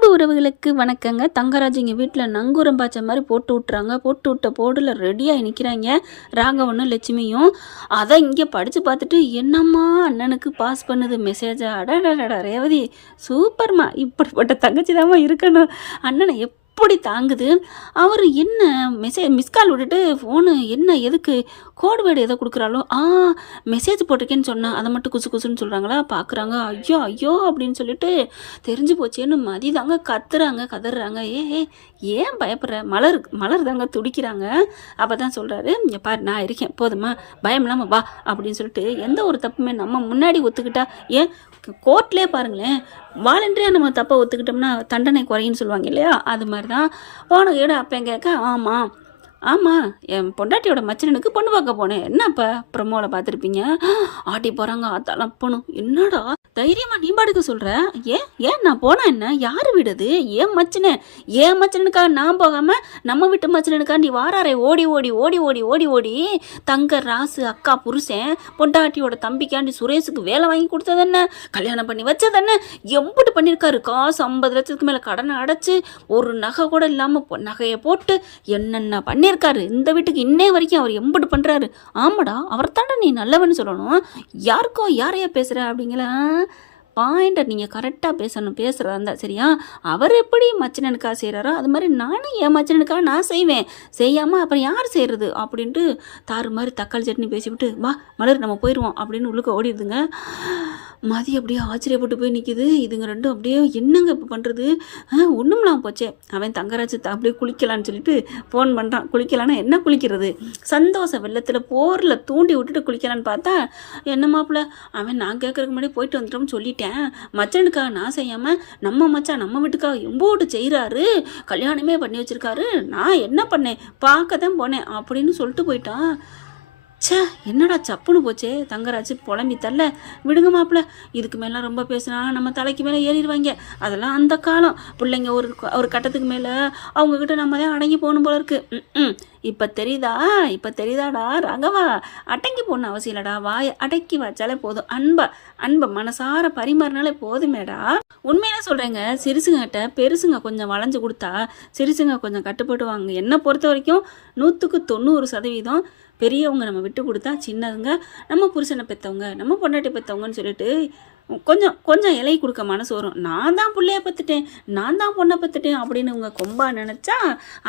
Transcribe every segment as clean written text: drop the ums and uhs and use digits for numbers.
அன்பு உறவுகளுக்கு வணக்கங்க. தங்கராஜ் எங்கள் வீட்டில் நங்கூரம் பாய்ச்ச மாதிரி போட்டு விட்டுறாங்க. போட்டு விட்ட போர்டில் ரெடியாகி நிற்கிறாங்க ராகவனும் லட்சுமியும். அதை இங்கே படித்து பார்த்துட்டு என்னம்மா அண்ணனுக்கு பாஸ் பண்ணுது மெசேஜா. அடடடா ரேவதி சூப்பர்மா, இப்படிப்பட்ட தங்கச்சி தாம்மா இருக்கணும். அண்ணனை எப்படி தாங்குது. அவர் என்ன மிஸ்கால் விட்டுட்டு ஃபோனு என்ன எதுக்கு கோடு வேர்டு எதை கொடுக்குறாளோ மெசேஜ் போட்டிருக்கேன்னு சொன்னேன், அதை மட்டும் குசு குசுன்னு சொல்கிறாங்களா. பார்க்குறாங்க, ஐயோ ஐயோ அப்படின்னு சொல்லிட்டு தெரிஞ்சு போச்சேன்னு மதி தாங்க கதறாங்க. ஏன் பயப்படுற, மலர் தாங்க துடிக்கிறாங்க. அப்போ தான் சொல்கிறாரு, இங்கே பாரு நான் இருக்கேன் போதுமா, பயம் இல்லாமல் வா அப்படின்னு சொல்லிட்டு எந்த ஒரு தப்புமே நம்ம முன்னாடி ஒத்துக்கிட்டா ஏன் கோர்ட்லேயே பாருங்களேன், வாலண்டரியாக நம்ம தப்பை ஒத்துக்கிட்டோம்னா தண்டனை குறையின்னு சொல்லுவாங்க இல்லையா, அது மாதிரி தான் போன கேட அப்போ கேட்க ஆமாம் என் பொண்டாட்டியோட மச்சனனுக்கு பொண்ணு பார்க்க போனேன். என்னப்பா ப்ரமோவில் பார்த்துருப்பீங்க, ஆட்டி போகிறாங்க ஆத்தாலாம் போகணும். என்னடா தைரியமாக நீ பாடுக்க சொல்கிற, ஏன் நான் போனா என்ன, யார் விடுது, ஏன் மச்சனுக்காக நான் போகாமல் நம்ம வீட்டு மச்சனனுக்காண்டி வாராரே ஓடி ஓடி ஓடி ஓடி ஓடி ஓடி தங்க ராசு அக்கா புருஷன் பொண்டாட்டியோட தம்பிக்காண்டி சுரேஷுக்கு வேலை வாங்கி கொடுத்தது என்ன, கல்யாணம் பண்ணி வச்சது என்ன, எம்பிட்டு பண்ணியிருக்காரு. காசு 50 லட்சத்துக்கு மேலே கடனை அடைச்சி ஒரு நகை கூட இல்லாமல் நகையை போட்டு என்னென்ன பண்ணியிருக்காரு. இந்த வீட்டுக்கு இன்னே வரைக்கும் அவர் எம்பிட்டு பண்ணுறாரு. ஆமாடா அவர் தாண்டா நீ நல்லவன்னு சொல்லணும். யாரையா பேசுகிற அப்படிங்களா பாயிண்ட்டை நீங்கள் கரெக்டாக பேசுகிறதா இருந்தால் சரியா. அவர் எப்படி மச்சனனுக்காக செய்கிறாரோ அது மாதிரி நானும் என் மச்சனனுக்காக நான் செய்வேன். செய்யாமல் அப்புறம் யார் செய்கிறது அப்படின்ட்டு தாறு மாதிரி தக்காளி சட்னி பேசிவிட்டு வா மலர் நம்ம போயிடுவோம் அப்படின்னு உள்ளுக்க ஓடிடுதுங்க. மதி அப்படியே ஆச்சரியப்பட்டு போய் நிற்கிது. இதுங்க ரெண்டும் அப்படியே என்னங்க இப்போ பண்ணுறது, ஒன்றும்லாம் போச்சே. அவன் தங்கராஜ் அப்படியே குளிக்கலான்னு சொல்லிட்டு ஃபோன் பண்ணுறான். குளிக்கலான்னா என்ன குளிக்கிறது, சந்தோஷ வெள்ளத்தில் போரில் தூண்டி விட்டுட்டு குளிக்கலான்னு பார்த்தா என்ன மாப்பிள்ள அவன் நான் கேட்குறதுக்கு முன்னாடி போயிட்டு வந்துட்டோம்னு சொல்லிட்டேன். மச்சனுக்காக நான் செய்யாமல் நம்ம மச்சான் நம்ம வீட்டுக்காக எம்போட்டு செய்கிறாரு, கல்யாணமே பண்ணி வச்சுருக்காரு, நான் என்ன பண்ணேன் பார்க்க தான் போனேன் அப்படின்னு சொல்லிட்டு போயிட்டான். சே என்னடா சப்புன்னு போச்சே. தங்கராஜ் புலம்பி தள்ள விடுங்க மாப்பிள்ள, இதுக்கு மேலே ரொம்ப பேசுனா நம்ம தலைக்கு மேலே ஏறிடுவாங்க. அதெல்லாம் அந்த காலம். பிள்ளைங்க ஒரு கட்டத்துக்கு மேலே அவங்கக்கிட்ட நம்ம தான் அடங்கி போகணும் போல இருக்கு. இப்போ தெரியுதாடா ராகவா, அடங்கி போகணும் அவசியம் இல்லைடா, வாயை அடக்கி வச்சாலே போதும். அன்பை மனசார பரிமாறினாலே போதுமேடா. உண்மையில சொல்கிறேங்க, சிறுசுங்கிட்ட பெருசுங்க கொஞ்சம் வளைஞ்சு கொடுத்தா சிறுசுங்க கொஞ்சம் கட்டுப்பட்டுவாங்க. என்னை பொறுத்த வரைக்கும் 100க்கு 90% பெரியவங்க நம்ம விட்டு கொடுத்தா சின்னதுங்க நம்ம புருஷனை பெற்றவங்க நம்ம பொண்டாட்டி பெற்றவங்கன்னு சொல்லிட்டு கொஞ்சம் இலை கொடுக்க மனசு வரும். நான் தான் பிள்ளைய பத்துட்டேன், நான் தான் பொண்ணை பத்துட்டேன் அப்படின்னு உங்கள் கொம்பா நினச்சா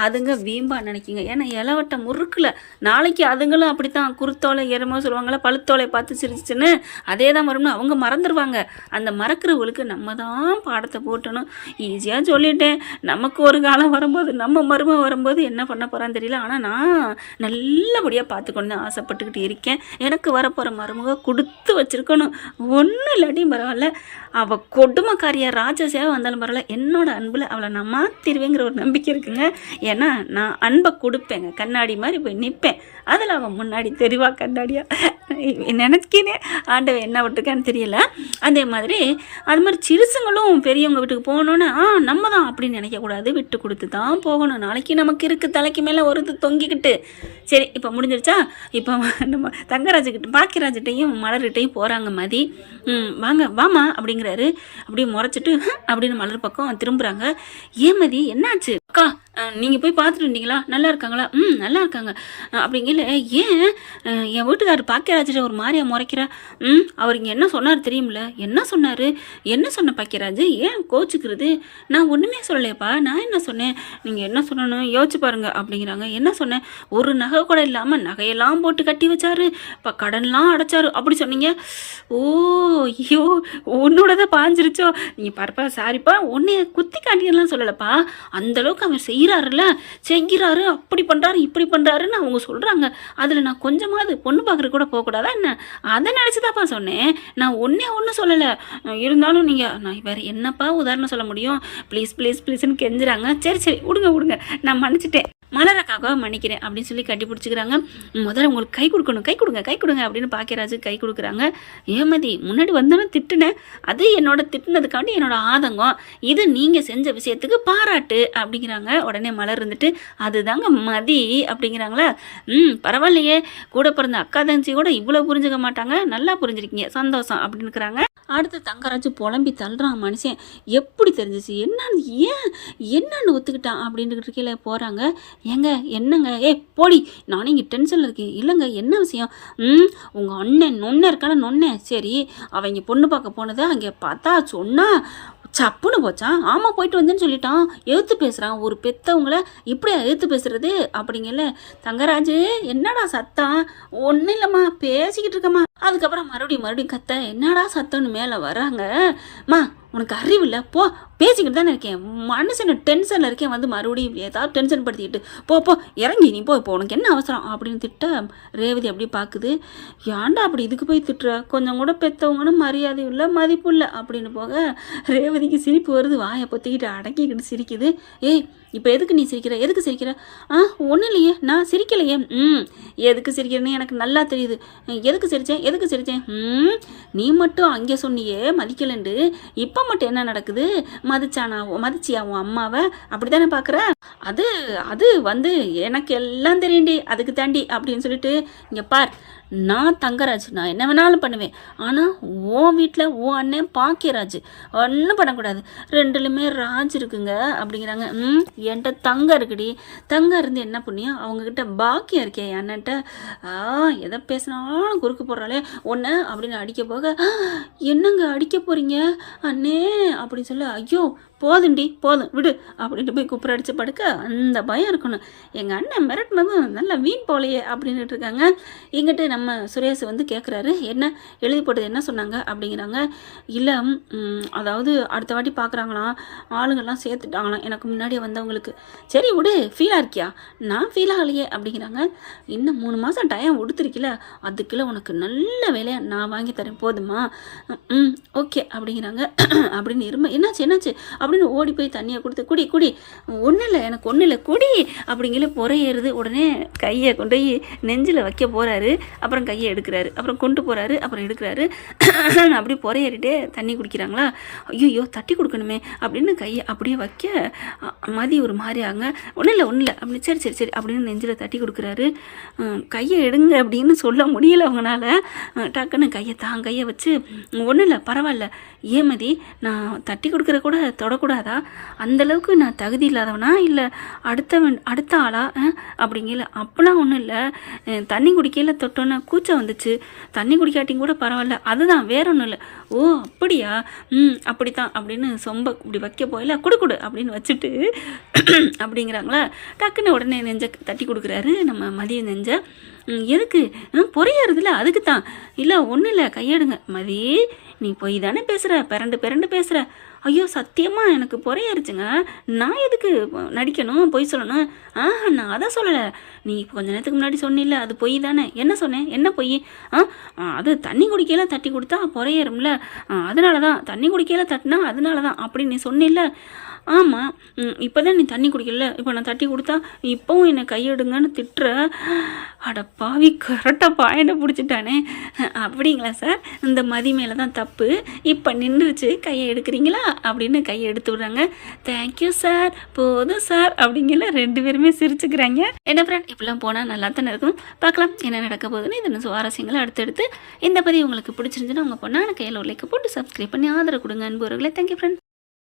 அதுங்க வீம்பா நினைக்கிங்க. ஏன்னா இலவட்ட முறுக்கில் நாளைக்கு அதுங்களும் அப்படித்தான் குருத்தோலை எருமோ சொல்லுவாங்களா, பழுத்தோலை பார்த்து சிரிச்சுன்னு அதே தான் வரும்னு அவங்க மறந்துடுவாங்க. அந்த மறக்கிறவங்களுக்கு நம்ம தான் பாடத்தை போட்டணும். ஈஸியாக சொல்லிட்டேன், நமக்கு ஒரு காலம் வரும்போது நம்ம மரும வரும்போது என்ன பண்ண போகிறான்னு தெரியல. ஆனால் நான் நல்லபடியாக பார்த்துக்கொண்டு ஆசைப்பட்டுக்கிட்டு இருக்கேன். எனக்கு வரப்போகிற மருமக கொடுத்து வச்சுருக்கணும். ஒன்றும் இல்லாட்டி பரவாயில்ல, அவள் கொடுமைக்காரியா ராஜசேவை வந்தாலும் பரவாயில்ல, என்னோட அன்பில் அவளை நான் மாற்றிடுவேங்கிற ஒரு நம்பிக்கை இருக்குங்க. ஏன்னா நான் அன்பை கொடுப்பேங்க, கண்ணாடி மாதிரி போய் நிற்பேன், அதில் அவன் முன்னாடி தெரிவா கண்ணாடியா நினைக்கினே. ஆண்டவன் என்ன விட்டுருக்கான்னு தெரியல. அதே மாதிரி அது மாதிரி சிறுசுங்களும் பெரியவங்க வீட்டுக்கு போகணுன்னு நம்ம தான் அப்படின்னு நினைக்கக்கூடாது, விட்டு கொடுத்து தான் போகணும். நாளைக்கு நமக்கு இருக்குது தலைக்கு மேலே ஒரு இது தொங்கிக்கிட்டு. சரி இப்போ முடிஞ்சிருச்சா. இப்போ நம்ம தங்கராஜுக்கிட்ட பாக்கியராஜிட்டையும் மலர்கிட்டையும் போகிறாங்க மதி. வாமா அப்படிங்கிறாரு. அப்படியே முறைச்சிட்டு அப்படின்னு மலர் பக்கம் திரும்புகிறாங்க. ஏன் மதி என்னாச்சு அக்கா, நீங்கள் போய் பார்த்துட்டு வந்தீங்களா, நல்லா இருக்காங்களா? நல்லா இருக்காங்க அப்படிங்கல. ஏன் என் வீட்டுக்காரர் பாக்கியராஜிட்ட ஒரு மாதிரியா முறைக்கிறா? அவர் இங்கே என்ன சொன்னார் தெரியுமில்ல? என்ன சொன்ன பாக்கியராஜ், ஏன் கோச்சுக்கிறது? நான் ஒன்றுமே சொல்லலையப்பா, நான் என்ன சொன்னேன், நீங்கள் என்ன சொல்லணும் யோசிச்சு பாருங்க அப்படிங்கிறாங்க. என்ன சொன்னேன், ஒரு நகை கூட இல்லாமல் நகையெல்லாம் போட்டு கட்டி வச்சாரு, இப்போ கடன்லாம் அடைச்சாரு அப்படி சொன்னீங்க. ஐயோ உன்னோடதான் பாஞ்சிருச்சோ. நீங்கள் பாருப்பா சாரிப்பா, உன்னைய குத்தி காட்டியெல்லாம் சொல்லலைப்பா, அந்தளவுக்கு அவர் செய்கிறாரு, அப்படி பண்ணுறாரு இப்படி பண்ணுறாருன்னு அவங்க சொல்கிறாங்க. அதில் நான் கொஞ்சமாவது பொண்ணு பார்க்குறது கூட போகக்கூடாதா என்ன? அதை நினச்சிதாப்பா சொன்னேன், நான் ஒன்றும் சொல்லலை. இருந்தாலும் நான் வேறு என்னப்பா உதாரணம் சொல்ல முடியும்? ப்ளீஸ்ன்னு கெஞ்சுறாங்க. சரி விடுங்க நான் மன்னிச்சிட்டேன். மலரக்காக மன்னிக்கிறேன் அப்படின்னு சொல்லி கட்டி பிடிச்சிக்கிறாங்க. முதல்ல உங்களுக்கு கை கொடுக்கணும், கை கொடுங்க கை கொடுங்க அப்படின்னு பாக்கியராஜ் கை கொடுக்குறாங்க. ஏமதி முன்னாடி வந்தோன்னு திட்டுனேன், அது என்னோட திட்டுனதுக்காண்டி என்னோட ஆதங்கம், இது நீங்கள் செஞ்ச விஷயத்துக்கு பாராட்டு அப்படிங்கிறாங்க. உடனே மலர் இருந்துட்டு அதுதாங்க மதி அப்படிங்கிறாங்களா. பரவாயில்லையே, கூட பிறந்த அக்கா தங்கச்சி கூட இவ்வளோ புரிஞ்சுக்க மாட்டாங்க, நல்லா புரிஞ்சிருக்கீங்க, சந்தோஷம் அப்படின்னுக்கிறாங்க. அடுத்து தங்கராஜ் புலம்பி தள்ளுறான். மனுஷன் எப்படி தெரிஞ்சிச்சு, என்னன்னு ஒத்துக்கிட்டான் அப்படின்ட்டு கீழே போகிறாங்க. ஏங்க என்னங்க, போடி, நானும் இங்கே டென்ஷனில் இருக்கேன். இல்லைங்க என்ன விஷயம்? உங்கள் அண்ணன் நொண்ணே இருக்கான நொண்ணே, சரி அவங்க பொண்ணு பார்க்க போனதை அங்கே பார்த்தா சொன்னா சப்புன்னு போச்சான். ஆமாம் போயிட்டு வந்தேன்னு சொல்லிட்டான். எழுத்து பேசுகிறான். ஒரு பெற்றவங்கள இப்படியா எழுத்து பேசுறது அப்படிங்கல. தங்கராஜு என்னடா சத்தம்? ஒன்றும் இல்லைம்மா, பேசிக்கிட்டு இருக்கம்மா. அதுக்கப்புறம் மறுபடியும் கத்த, என்னடா சத்தம்னு மேலே வராங்க. உனக்கு அறிவு இல்லை, போ, பேசிக்கிட்டு தானே இருக்கேன், மனுஷன் டென்ஷனில் இருக்கேன், வந்து மறுபடியும் ஏதாவது டென்ஷன் படுத்திக்கிட்டு போ இறங்கி நீ போ, இப்போ உனக்கு என்ன அவசரம் அப்படின்னு திட்ட ரேவதி அப்படி பார்க்குது. ஏன்டா அப்படி இதுக்கு போய் திட்டுற, கொஞ்சம் கூட பெற்றவங்கன்னு மரியாதை இல்லை மதிப்பு இல்லை அப்படின்னு போக ரேவதிக்கு சிரிப்பு வருது. வாயை பொத்திக்கிட்டு அடக்கிக்கிட்டு சிரிக்குது. இப்போ எதுக்கு நீ சிரிக்கிற, எதுக்கு சிரிக்கிற? ஒன்றும் இல்லையே, நான் சிரிக்கலையே. எதுக்கு சிரிக்கிறேன்னு எனக்கு நல்லா தெரியுது. எதுக்கு சிரித்தேன்? நீ மட்டும் அங்கே சொன்னியே மதிக்கலண்டு, இப்போ மட்டும் என்ன நடக்குது? மதிச்சியா உன் அம்மாவை? அப்படி தானே பார்க்குற? அது வந்து எனக்கு எல்லாம் தெரியுண்டி, அதுக்கு தாண்டி அப்படின்னு சொல்லிட்டு, இங்கே பார், நான் தங்கராஜ், நான் என்ன வேணாலும் பண்ணுவேன், ஆனால் உன் வீட்டில் உன் அண்ணன் பாக்கியராஜ் ஒன்றும் பண்ணக்கூடாது, ரெண்டுலையுமே ராஜ் இருக்குங்க அப்படிங்கிறாங்க. என்கிட்ட தங்கம் இருக்குடி, தங்கம் இருந்து என்ன புண்ணியம், அவங்கக்கிட்ட பாக்கியம் இருக்கே அண்ணன்ட்ட. எதை பேசினாலும் குறுக்கு போடுறாளே ஒன்று அப்படின்னு அடிக்க போக, என்னங்க அடிக்க போகிறீங்க அண்ணே அப்படின்னு சொல்ல, ஐயோ போதும் விடு அப்படின்ட்டு போய் குப்புற அடித்து படுக்க அந்த பயம் இருக்கணும். எங்கள் அண்ணன் மிரட்டினதும் நல்லா வீண் போலையே அப்படின்ட்டு இருக்காங்க. எங்கிட்ட நம்ம சுரேஷ் வந்து கேட்குறாரு, என்ன எழுதி போட்டது என்ன சொன்னாங்க அப்படிங்கிறாங்க. இல்லை அதாவது அடுத்த வாட்டி பார்க்குறாங்களாம், ஆளுங்கள்லாம் சேர்த்துட்டாங்களாம் எனக்கு முன்னாடியே வந்தவங்களுக்கு. சரி விடு, ஃபீலாக இருக்கியா? நான் ஃபீல் ஆகலையே அப்படிங்கிறாங்க. இன்னும் 3 மாதம் டைம் கொடுத்துருக்கில, அதுக்குள்ளே உனக்கு நல்ல வேலையாக நான் வாங்கி தரேன் போதுமா? ஓகே அப்படிங்கிறாங்க. அப்படின்னு என்னாச்சு அப்படின்னு ஓடி போய் தண்ணியை கொடுத்து குடி ஒன்றும் இல்லை, எனக்கு ஒன்றும் இல்லை குடி அப்படிங்கிற பொறையேறுது. உடனே கையை கொண்டு போய் நெஞ்சில் வைக்க போகிறாரு, அப்புறம் கையை எடுக்கிறாரு, அப்புறம் கொண்டு போகிறாரு, அப்புறம் எடுக்கிறாரு. அப்படி பொறையேறிட்டே தண்ணி குடிக்கிறாங்களா. ஐயோ தட்டி கொடுக்கணுமே அப்படின்னு கையை அப்படியே வைக்க மதி ஒரு மாதிரி ஆங்க. ஒன்றும் இல்லை அப்படின்னு சரி அப்படின்னு நெஞ்சில் தட்டி கொடுக்குறாரு. கையை எடுங்க அப்படின்னு சொல்ல முடியலை அவங்களால. டக்குன்னு கையை வச்சு ஒன்றும் இல்லை பரவாயில்ல, ஏமதி நான் தட்டி கொடுக்குற கூட தொடக்கூடாதா, அந்தளவுக்கு நான் தகுதி இல்லாதவனா இல்லை அடுத்த ஆளா அப்படிங்கல. அப்போலாம் ஒன்றும் இல்லை, தண்ணி குடிக்கையில் தொட்டோன்னா கூச்சம் வந்துச்சு, தண்ணி குடிக்காட்டியும் கூட பரவாயில்ல, அதுதான் வேற ஒன்றும் இல்லை. ஓ அப்படியா, அப்படித்தான் அப்படின்னு சொம்ப இப்படி வைக்க போயில கொடு அப்படின்னு வச்சுட்டு அப்படிங்கிறாங்களா. டக்குன்னு உடனே நெஞ்சை தட்டி கொடுக்குறாரு நம்ம மதிய நெஞ்சை. எதுக்கு பொறையாருதுல, அதுக்கு தான். இல்லை ஒன்றும் இல்லை கையெடுங்க. மதி நீ போய் தானே பேசுகிற, பிறண்டு பேசுகிற. ஐயோ சத்தியமாக எனக்கு பொறையாருச்சுங்க, நான் எதுக்கு நடிக்கணும், பொய் சொல்லணும்? நான் அதை சொல்லலை, நீ இப்போ கொஞ்ச நேரத்துக்கு முன்னாடி சொன்னில்ல அது பொய் தானே. என்ன சொன்னேன், என்ன பொய்? அது தண்ணி குடிக்கையில தட்டி கொடுத்தா பொறையேறும்ல, அதனால தான் தண்ணி குடிக்கையில தட்டினா அதனால தான் அப்படின்னு நீ சொன்னில்ல. ஆமாம், இப்போ தான் நீ தண்ணி குடிக்கல, இப்போ நான் தட்டி கொடுத்தா இப்போவும் என்னை கையெடுங்கன்னு திட்டுற. அடப்பாவி கரெக்டாக பாயனை பிடிச்சிட்டானே. அப்படிங்களா சார், இந்த மதி மேலே தான் தப்பு, இப்போ நின்றுச்சு, கையை எடுக்கிறீங்களா அப்படின்னு கையை எடுத்து விட்றாங்க. தேங்க்யூ சார், போதும் சார் அப்படிங்கிற 2 பேருமே சிரிச்சுக்கிறாங்க. என்ன ஃப்ரெண்ட், இப்படிலாம் போனால் நல்லா தானே இருக்கும். பார்க்கலாம் என்ன நடக்க போகுதுன்னு. இது சுவாரஸ்யங்களை அடுத்தடுத்து இந்த பதிவு உங்களுக்கு பிடிச்சிருந்துச்சுன்னா உங்கள் பொண்ணான கையில் ஒரு லைக் போட்டு சப்ஸ்கிரைப் பண்ணி ஆதரவு கொடுங்க அன்புறவர்களே. Thank you friend.